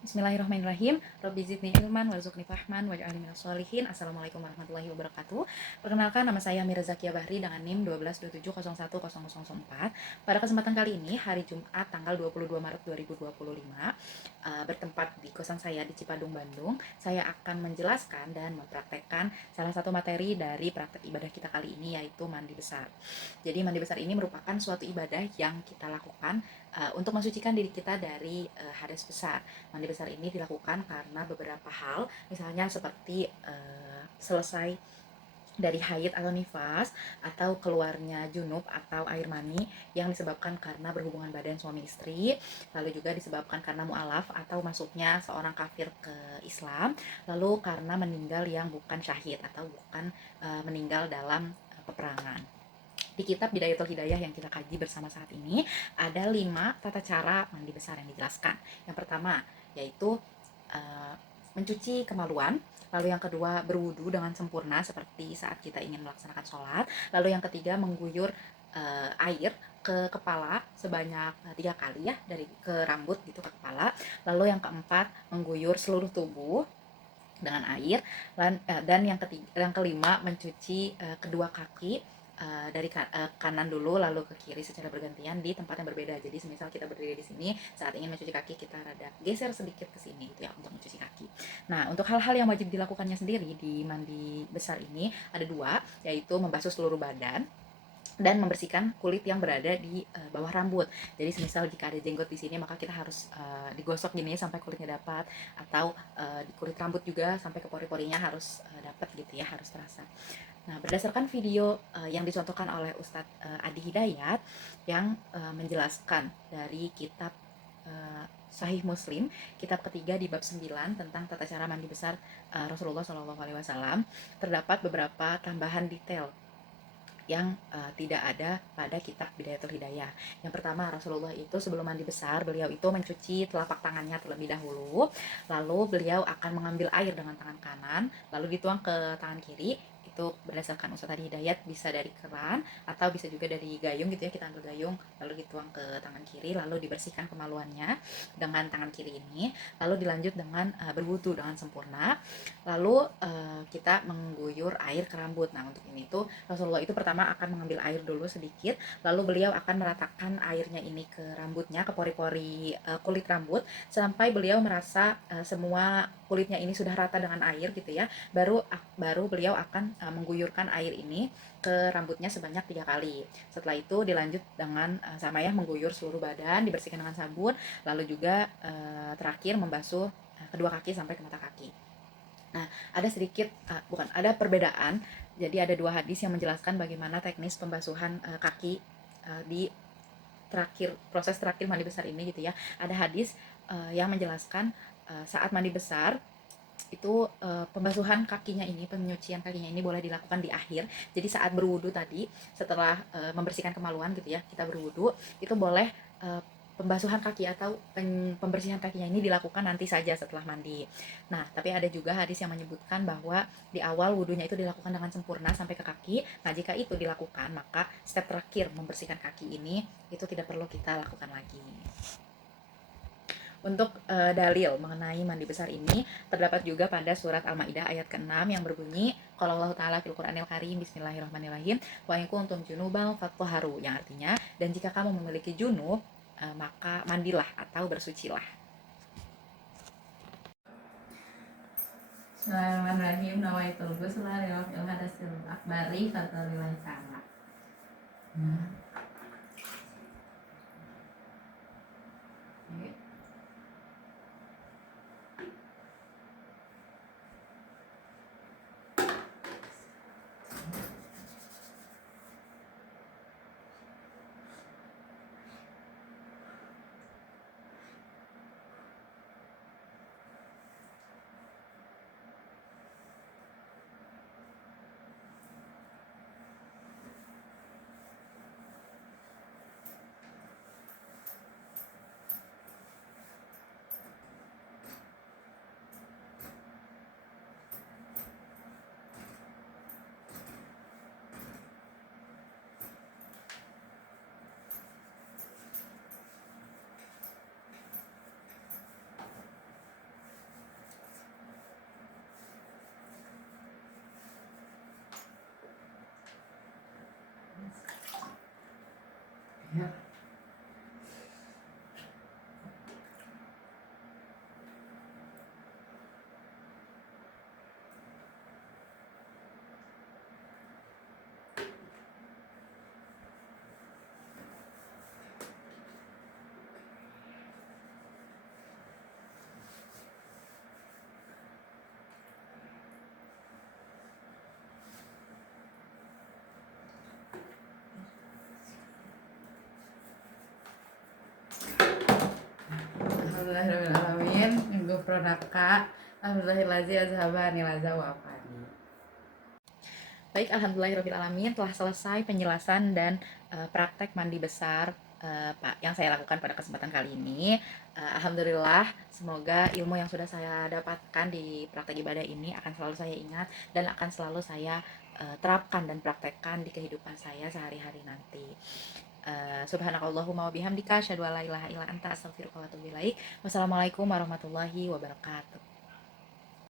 Bismillahirrahmanirrahim. Rabbi zidni ilman warzuqni fahman waj'alni minas sholihin. Assalamualaikum warahmatullahi wabarakatuh. Perkenalkan, nama saya Mira Zakia Bahri dengan NIM 122701004. Pada kesempatan kali ini, hari Jumat tanggal 22 Maret 2025, bertempat di kosan saya di Cipadung, Bandung, saya akan menjelaskan dan mempraktekkan salah satu materi dari praktek ibadah kita kali ini, yaitu mandi besar. Jadi mandi besar ini merupakan suatu ibadah yang kita lakukan untuk mensucikan diri kita dari hadas besar. Mandi besar ini dilakukan karena beberapa hal, misalnya seperti selesai dari haid atau nifas, atau keluarnya junub atau air mani yang disebabkan karena berhubungan badan suami istri, lalu juga disebabkan karena mu'alaf atau masuknya seorang kafir ke Islam, lalu karena meninggal yang bukan syahid atau bukan meninggal dalam peperangan. Di kitab Bidayatul Hidayah yang kita kaji bersama saat ini, ada 5 tata cara mandi besar yang dijelaskan. Yang pertama yaitu mencuci kemaluan, lalu yang kedua berwudu dengan sempurna seperti saat kita ingin melaksanakan sholat, lalu yang ketiga mengguyur air ke kepala sebanyak 3 kali ya, dari ke rambut gitu ke kepala, lalu yang keempat mengguyur seluruh tubuh dengan air, dan yang kelima mencuci kedua kaki dari kanan dulu lalu ke kiri secara bergantian di tempat yang berbeda. Jadi semisal kita berdiri di sini, saat ingin mencuci kaki kita rada geser sedikit ke sini gitu ya untuk mencuci kaki. Nah, untuk hal-hal yang wajib dilakukannya sendiri di mandi besar ini ada 2, yaitu membasuh seluruh badan dan membersihkan kulit yang berada di bawah rambut. Jadi semisal jika ada jenggot di sini, maka kita harus digosok gini sampai kulitnya dapat, atau di kulit rambut juga sampai ke pori-porinya harus dapat gitu ya, harus terasa. Nah, berdasarkan video yang dicontohkan oleh Ustadz Adi Hidayat yang menjelaskan dari kitab Sahih Muslim, kitab ketiga di bab 9 tentang tata cara mandi besar Rasulullah SAW, terdapat beberapa tambahan detail yang tidak ada pada kitab Bidayatul Hidayah. Yang pertama, Rasulullah itu sebelum mandi besar, beliau itu mencuci telapak tangannya terlebih dahulu, lalu beliau akan mengambil air dengan tangan kanan, lalu dituang ke tangan kiri. Itu berdasarkan Ustaz Hidayat, bisa dari keran atau bisa juga dari gayung gitu ya, kita ambil gayung lalu dituang ke tangan kiri, lalu dibersihkan kemaluannya dengan tangan kiri ini, lalu dilanjut dengan berwudu dengan sempurna, lalu kita mengguyur air ke rambut. Nah, untuk ini tuh Rasulullah itu pertama akan mengambil air dulu sedikit, lalu beliau akan meratakan airnya ini ke rambutnya, ke pori-pori kulit rambut, sampai beliau merasa semua kulitnya ini sudah rata dengan air gitu ya. Baru beliau akan mengguyurkan air ini ke rambutnya sebanyak 3 kali. Setelah itu dilanjut dengan sama ya, mengguyur seluruh badan, dibersihkan dengan sabun, lalu juga terakhir membasuh kedua kaki sampai ke mata kaki. Nah, ada perbedaan. Jadi ada 2 hadis yang menjelaskan bagaimana teknis pembasuhan kaki di proses terakhir mandi besar ini gitu ya. Ada hadis yang menjelaskan saat mandi besar itu pembasuhan kakinya ini, penyucian kakinya ini boleh dilakukan di akhir. Jadi saat berwudu tadi, setelah membersihkan kemaluan gitu ya, kita berwudu, itu boleh pembasuhan kaki atau pembersihan kakinya ini dilakukan nanti saja setelah mandi. Nah, tapi ada juga hadis yang menyebutkan bahwa di awal wudunya itu dilakukan dengan sempurna sampai ke kaki. Nah, jika itu dilakukan, maka step terakhir membersihkan kaki ini itu tidak perlu kita lakukan lagi. Untuk dalil mengenai mandi besar ini terdapat juga pada surat Al-Maidah ayat ke-6 yang berbunyi, qala Allah Ta'ala fil Qur'anil Karim, bismillahirrahmanirrahim, wa in kuntum junuban fattahharu, yang artinya, dan jika kamu memiliki junub, maka mandilah atau bersucilah. Bismillahirrahmanirrahim. Nawaitul ghusla li raf'il hadasil akbari fadzalillahi ta'ala. Alhamdulillahirrahmanirrahim. Minggu prodaka. Alhamdulillahirrahmanirrahim. Azhabani laza wafani. Baik, alhamdulillahirrahmanirrahim, telah selesai penjelasan dan praktek mandi besar Pak yang saya lakukan pada kesempatan kali ini. Alhamdulillah, semoga ilmu yang sudah saya dapatkan di praktek ibadah ini akan selalu saya ingat dan akan selalu saya terapkan dan praktekkan di kehidupan saya sehari-hari nanti. Subhanakallahumma wa bihamdika asyhadu an la ilaha illa anta astaghfiruka wa atubu ilaik. Wassalamualaikum warahmatullahi wabarakatuh.